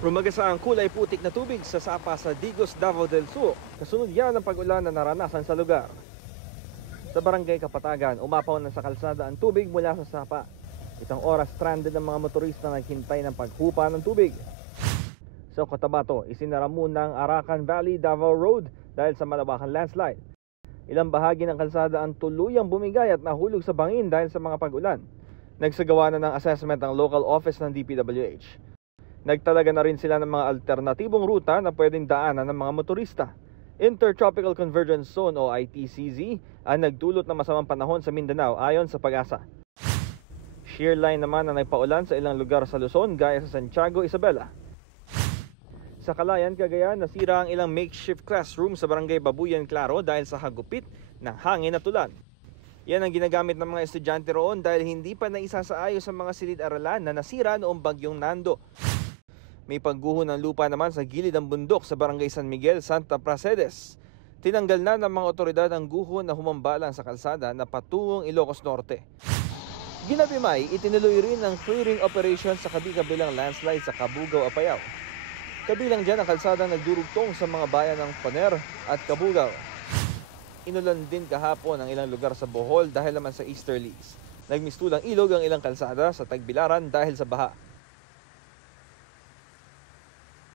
Rumagasa ang kulay putik na tubig sa sapa sa Digos, Davao del Sur. Kasunod yan ang pag-ulan na naranasan sa lugar. Sa barangay Kapatagan, umapaw na sa kalsada ang tubig mula sa sapa. Isang oras stranded ang mga motorista na naghintay ng paghupa ng tubig. Sa Cotabato, isinara muna ang Arakan Valley, Davao Road dahil sa malawakang landslide. Ilang bahagi ng kalsada ang tuluyang bumigay at nahulog sa bangin dahil sa mga pag-ulan. Nagsagawa na ng assessment ang local office ng DPWH. Nagtalaga na rin sila ng mga alternatibong ruta na pwedeng daanan ng mga motorista. Intertropical Convergence Zone o ITCZ ang nagdulot ng masamang panahon sa Mindanao ayon sa Pag-asa. Shear line naman ang nagpaulan sa ilang lugar sa Luzon gaya sa Santiago, Isabela. Sa Calayan, Cagayan, nasira ang ilang makeshift classroom sa barangay Babuyan, Claro dahil sa hagupit ng hangin at ulan. Yan ang ginagamit ng mga estudyante roon dahil hindi pa naisasaayos ang mga silid-aralan na nasira noong bagyong Nando. May pagguho ng lupa naman sa gilid ng bundok sa barangay San Miguel, Santa Pracedes. Tinanggal na ng mga otoridad ang guho na humambalang sa kalsada na patungong Ilocos Norte. Ginabi May, itinuloy rin ang clearing operation sa kabi-kabilang landslide sa Cabugao, Apayao. Kabilang dyan ang kalsadang nagdurugtong sa mga bayan ng Paner at Cabugao. Inulan din kahapon ang ilang lugar sa Bohol dahil naman sa easterlies. Nagmistulang ilog ang ilang kalsada sa Tagbilaran dahil sa baha.